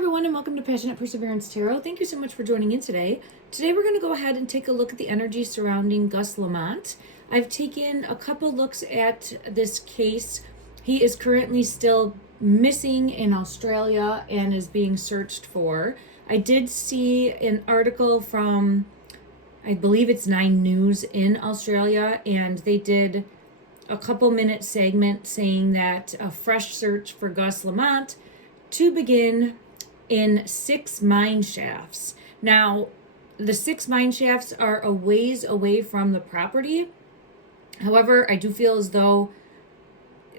everyone, and welcome to Passionate Perseverance Tarot. Thank you so much for joining in today. Today we're going to go ahead and take a look at the energy surrounding Gus Lamont. I've taken a couple looks at this case. He is currently still missing in Australia and is being searched for. I did see an article from, I believe it's 9 News in Australia, and they did a couple minute segment saying that a fresh search for Gus Lamont to begin in 6 mine shafts. Now, the 6 mine shafts are a ways away from the property. However, I do feel as though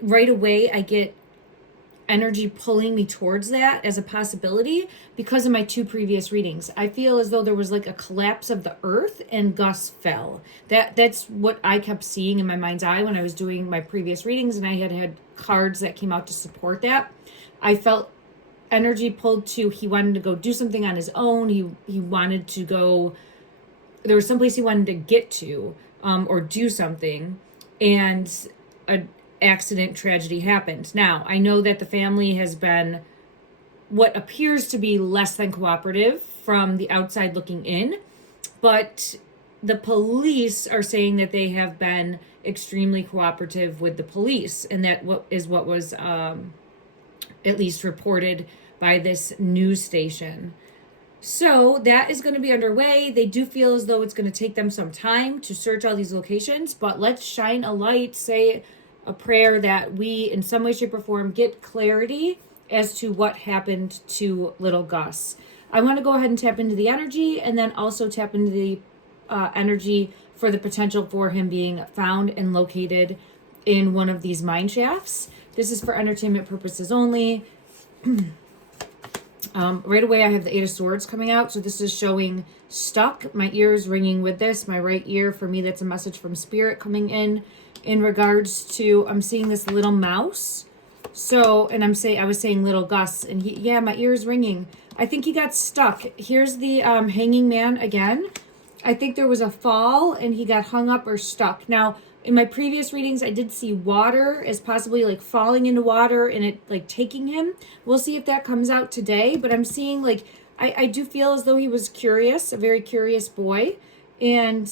right away I get energy pulling me towards that as a possibility because of my 2 previous readings. I feel as though there was like a collapse of the earth and Gus fell. That's what I kept seeing in my mind's eye when I was doing my previous readings, and I had cards that came out to support that. I felt energy pulled to, he wanted to go do something on his own. He wanted to go, there was someplace he wanted to get to or do something, and an accident, tragedy happened. Now, I know that the family has been what appears to be less than cooperative from the outside looking in, but the police are saying that they have been extremely cooperative with the police, and that what was at least reported by this news station. So that is going to be underway. They do feel as though it's going to take them some time to search all these locations, but let's shine a light, say a prayer that we in some way, shape, or form get clarity as to what happened to little Gus. I want to go ahead and tap into the energy, and then also tap into the energy for the potential for him being found and located in one of these mine shafts. This is for entertainment purposes only. Right away, I have the 8 of Swords coming out. So this is showing stuck. My ear is ringing with this. My right ear, for me, that's a message from Spirit coming in regards to, I'm seeing this little mouse. So, and I was saying little Gus, and my ear is ringing. I think he got stuck. Here's the hanging man again. I think there was a fall and he got hung up or stuck. Now, in my previous readings, I did see water as possibly like falling into water and it like taking him. We'll see if that comes out today, but I'm seeing like, I do feel as though he was curious, a very curious boy, and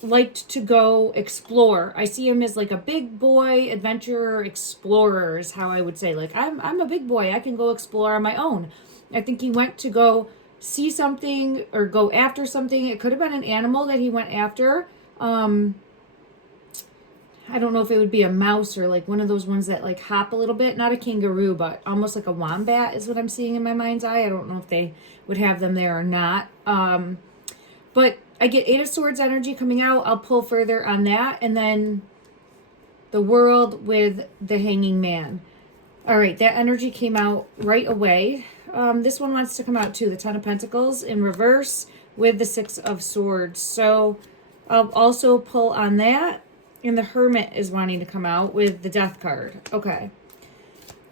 liked to go explore. I see him as like a big boy, adventurer, explorer is how I would say. Like, I'm a big boy, I can go explore on my own. I think he went to go see something or go after something. It could have been an animal that he went after. I don't know if it would be a mouse or like one of those ones that like hop a little bit. Not a kangaroo, but almost like a wombat is what I'm seeing in my mind's eye. I don't know if they would have them there or not. But I get 8 of Swords energy coming out. I'll pull further on that. And then the World with the Hanging Man. All right, that energy came out right away. This one wants to come out too. The 10 of Pentacles in reverse with the 6 of Swords. So I'll also pull on that. And the Hermit is wanting to come out with the Death card. Okay.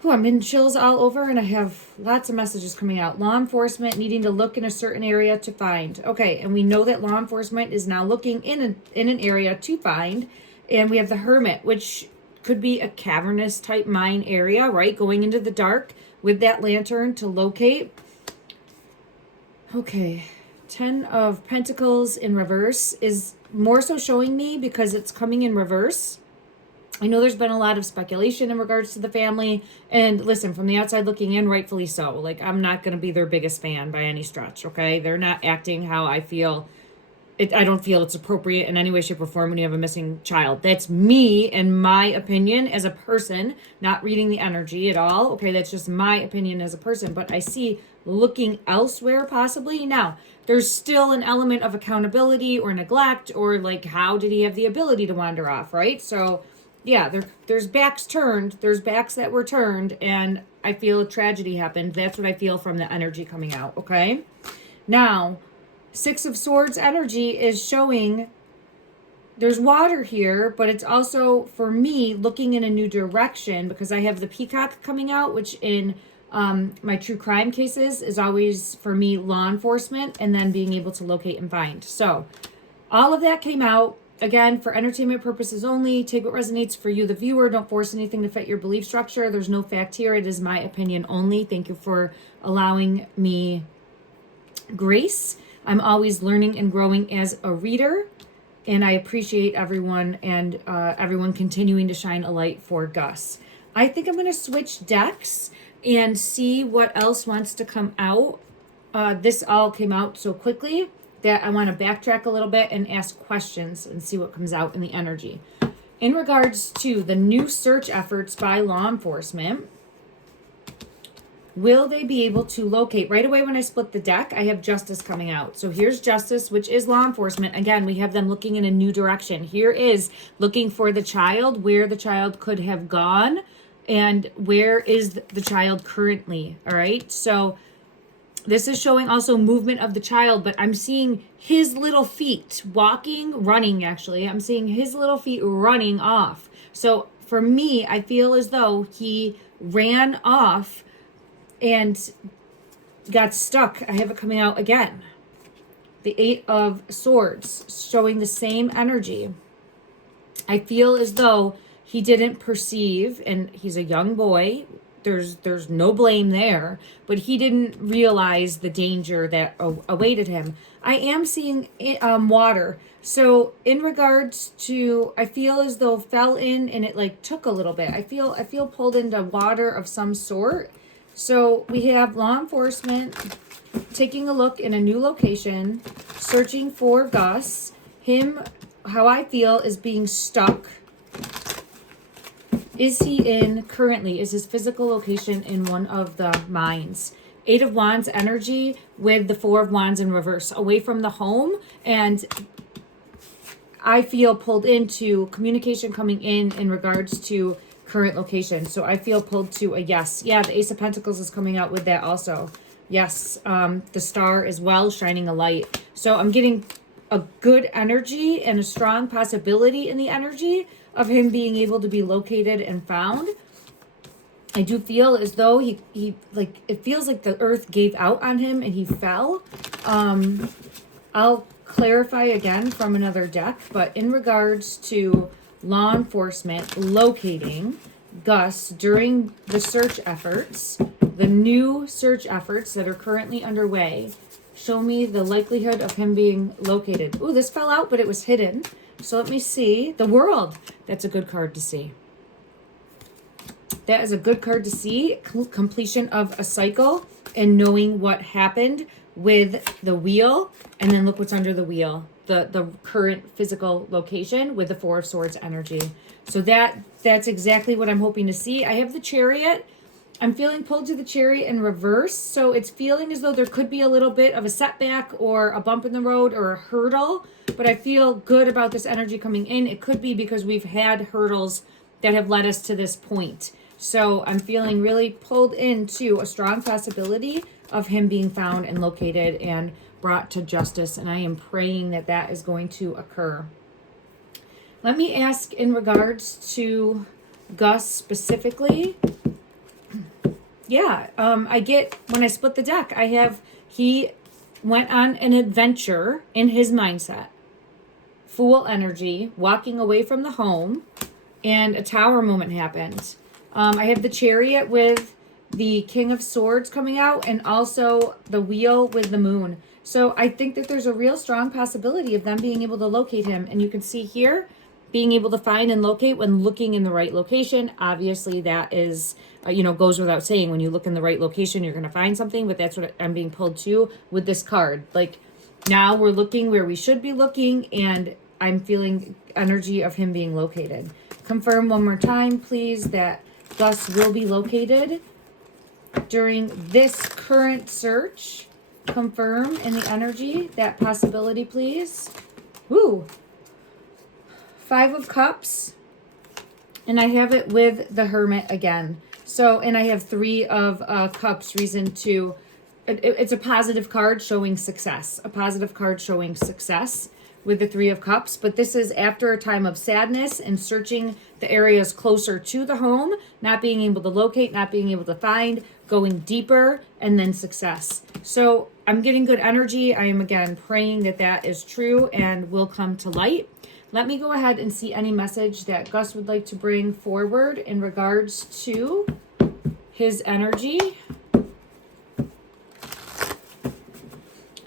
I'm in chills all over, and I have lots of messages coming out. Law enforcement needing to look in a certain area to find. Okay, and we know that law enforcement is now looking in an area to find. And we have the Hermit, which could be a cavernous type mine area, right? Going into the dark with that lantern to locate. Okay. 10 of Pentacles in reverse is more so showing me because it's coming in reverse. I know there's been a lot of speculation in regards to the family, and listen, from the outside looking in, rightfully so. Like, I'm not going to be their biggest fan by any stretch, okay? They're not acting how I feel. I don't feel it's appropriate in any way, shape, or form when you have a missing child. That's me and my opinion as a person, not reading the energy at all. Okay, that's just my opinion as a person, but I see looking elsewhere possibly. Now, there's still an element of accountability or neglect, or like, how did he have the ability to wander off, right? So yeah, there's backs turned, there's backs that were turned, and I feel a tragedy happened. That's what I feel from the energy coming out, okay? Now, 6 of Swords energy is showing there's water here, but it's also, for me, looking in a new direction because I have the Peacock coming out, which in my true crime cases is always, for me, law enforcement and then being able to locate and find. So all of that came out. Again, for entertainment purposes only, take what resonates for you, the viewer. Don't force anything to fit your belief structure. There's no fact here. It is my opinion only. Thank you for allowing me grace. I'm always learning and growing as a reader, and I appreciate everyone and everyone continuing to shine a light for Gus. I think I'm going to switch decks and see what else wants to come out. This all came out so quickly that I want to backtrack a little bit and ask questions and see what comes out in the energy. In regards to the new search efforts by law enforcement, will they be able to locate? Right away when I split the deck, I have justice coming out. So here's justice, which is law enforcement. Again, we have them looking in a new direction. Here is looking for the child, where the child could have gone, and where is the child currently. All right. So this is showing also movement of the child, but I'm seeing his little feet walking, running actually. I'm seeing his little feet running off. So for me, I feel as though he ran off and got stuck. I have it coming out again. The 8 of Swords, showing the same energy. I feel as though he didn't perceive, and he's a young boy. There's no blame there, but he didn't realize the danger that awaited him. I am seeing water. So in regards to, I feel as though fell in and it like took a little bit. I feel pulled into water of some sort. So we have law enforcement taking a look in a new location, searching for Gus. Him, how I feel, is being stuck. Is he in currently? Is his physical location in one of the mines? 8 of Wands energy with the 4 of Wands in reverse, away from the home. And I feel pulled into communication coming in regards to current location. So I feel pulled to a yes. Yeah, the Ace of Pentacles is coming out with that also. Yes, the Star as well, shining a light. So I'm getting a good energy and a strong possibility in the energy of him being able to be located and found. I do feel as though he like, it feels like the earth gave out on him and he fell. I'll clarify again from another deck, but in regards to law enforcement locating Gus during the search efforts, the new search efforts that are currently underway, show me the likelihood of him being located. Ooh, this fell out, but it was hidden. So let me see. The World. That's a good card to see. That is a good card to see. Completion of a cycle and knowing what happened with the wheel. And then look what's under the wheel. The current physical location with the 4 of Swords energy. So that's exactly what I'm hoping to see. I have the Chariot. I'm feeling pulled to the Chariot in reverse. So it's feeling as though there could be a little bit of a setback or a bump in the road or a hurdle. But I feel good about this energy coming in. It could be because we've had hurdles that have led us to this point. So I'm feeling really pulled into a strong possibility of him being found and located and brought to justice. And I am praying that that is going to occur. Let me ask in regards to Gus specifically. Yeah, I get, when I split the deck, I have, he went on an adventure in his mindset. Fool energy, walking away from the home, and a Tower moment happened. I have the Chariot with the King of Swords coming out, and also the Wheel with the Moon. So I think that there's a real strong possibility of them being able to locate him. And you can see here, being able to find and locate when looking in the right location. Obviously, that is, goes without saying. When you look in the right location, you're going to find something. But that's what I'm being pulled to with this card. Like, now we're looking where we should be looking, and I'm feeling energy of him being located. Confirm one more time, please, that Gus will be located during this current search. Confirm in the energy that possibility, please. Woo! 5 of Cups. And I have it with the Hermit again. So, and I have 3 of Cups, reason to, it's a positive card showing success. A positive card showing success with the 3 of Cups. But this is after a time of sadness and searching the areas closer to the home, not being able to locate, not being able to find, going deeper, and then success. So I'm getting good energy. I am, again, praying that that is true and will come to light. Let me go ahead and see any message that Gus would like to bring forward in regards to his energy.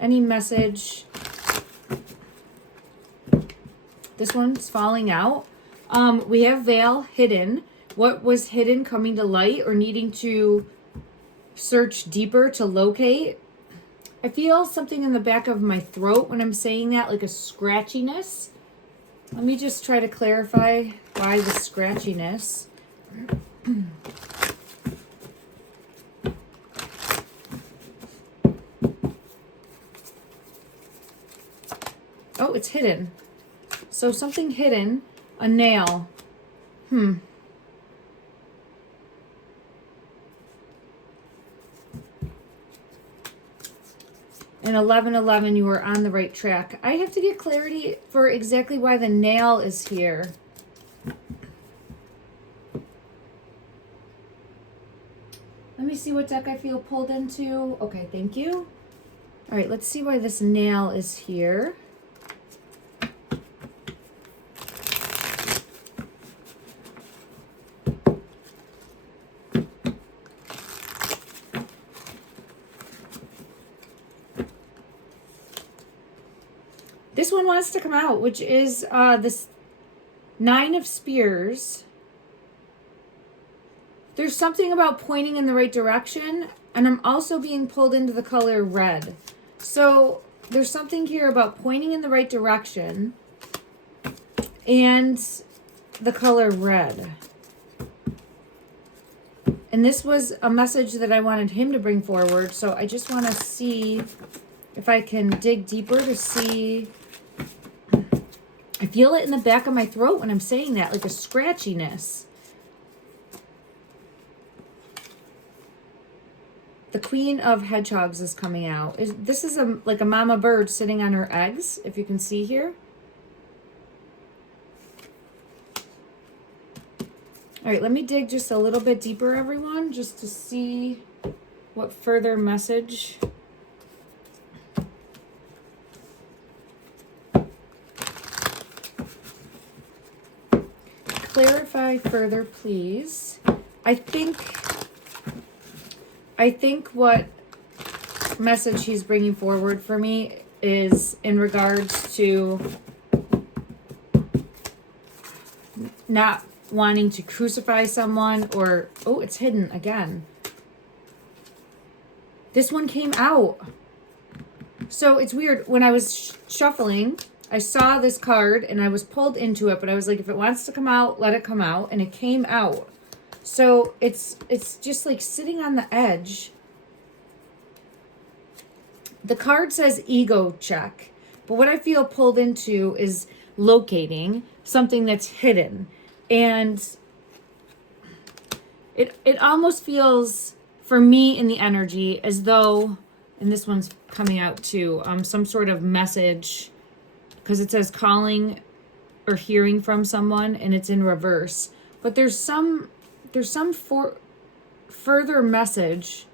Any message. This one's falling out. We have veil, hidden. What was hidden coming to light or needing to search deeper to locate. I feel something in the back of my throat when I'm saying that, like a scratchiness. Let me just try to clarify why the scratchiness. Oh, it's hidden. So something hidden, a nail. And 11:11, you were on the right track. I have to get clarity for exactly why the nail is here. Let me see what deck I feel pulled into. Okay, thank you. All right, let's see why this nail is here. This one wants to come out, which is this 9 of Spears. There's something about pointing in the right direction, and I'm also being pulled into the color red. So there's something here about pointing in the right direction and the color red. And this was a message that I wanted him to bring forward, so I just want to see if I can dig deeper to see. I feel it in the back of my throat when I'm saying that, like a scratchiness. The Queen of Hedgehogs is coming out. This is like a mama bird sitting on her eggs, if you can see here. All right, let me dig just a little bit deeper, everyone, just to see what further message. Clarify further, please. I think what message he's bringing forward for me is in regards to not wanting to crucify someone or, oh, it's hidden again. This one came out. So it's weird. When I was shuffling, I saw this card and I was pulled into it, but I was like, if it wants to come out, let it come out. And it came out. So it's just like sitting on the edge. The card says ego check, but what I feel pulled into is locating something that's hidden. And it almost feels, for me in the energy, as though, and this one's coming out too, some sort of message, because it says calling or hearing from someone, and it's in reverse. But there's some further message.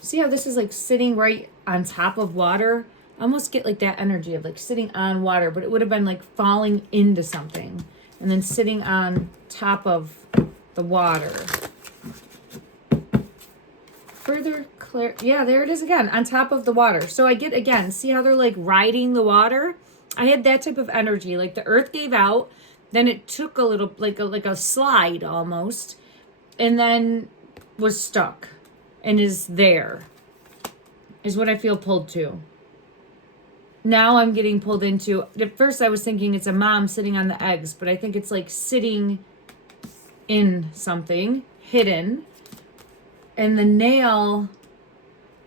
See how this is like sitting right on top of water? I almost get like that energy of like sitting on water, but it would have been like falling into something and then sitting on top of the water. Further clear. Yeah, there it is again, on top of the water. So I get, again, see how they're like riding the water? I had that type of energy. Like the earth gave out, then it took a little, like a slide almost, and then was stuck and is there, is what I feel pulled to. Now I'm getting pulled into, at first I was thinking it's a mom sitting on the eggs, but I think it's like sitting in something hidden. And the nail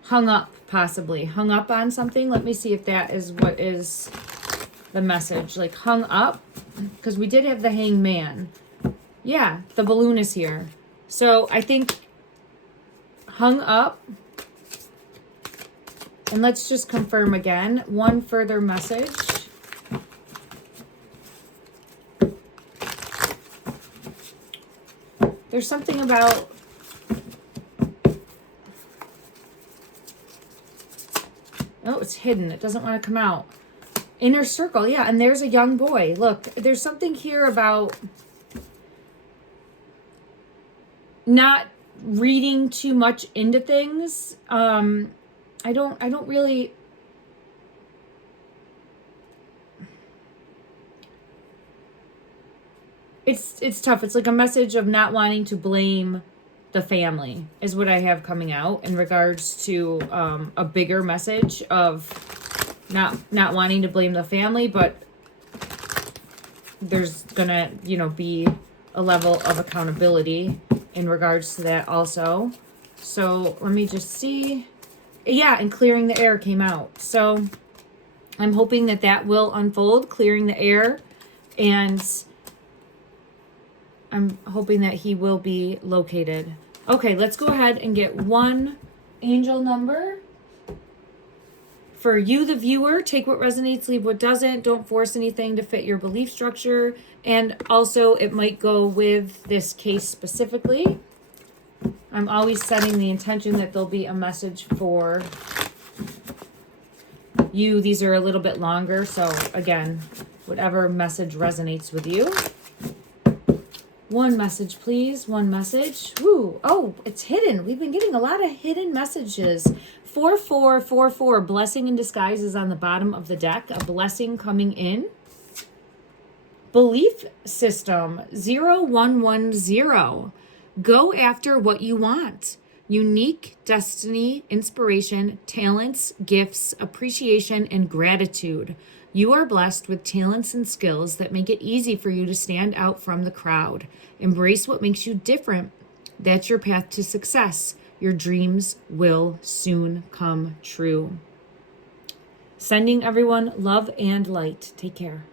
hung up, possibly. Hung up on something. Let me see if that is what is the message. Like hung up, because we did have the hangman. Yeah, the balloon is here. So I think hung up. And let's just confirm again. One further message. There's something about It's hidden. It doesn't want to come out. Inner circle. Yeah, and there's a young boy. Look, there's something here about not reading too much into things. I don't really... It's tough. It's like a message of not wanting to blame the family is what I have coming out in regards to a bigger message of not wanting to blame the family, but there's gonna, be a level of accountability in regards to that also. So let me just see. Yeah, and clearing the air came out. So I'm hoping that will unfold, clearing the air, and I'm hoping that he will be located. Okay, let's go ahead and get one angel number. For you, the viewer, take what resonates, leave what doesn't. Don't force anything to fit your belief structure. And also, it might go with this case specifically. I'm always setting the intention that there'll be a message for you. These are a little bit longer. So again, whatever message resonates with you. One message, please. One message. Woo. Oh, it's hidden. We've been getting a lot of hidden messages. 4444. Blessing in disguise is on the bottom of the deck. A blessing coming in. Belief system. 0110. Go after what you want. Unique destiny, inspiration, talents, gifts, appreciation, and gratitude. You are blessed with talents and skills that make it easy for you to stand out from the crowd. Embrace what makes you different. That's your path to success. Your dreams will soon come true. Sending everyone love and light. Take care.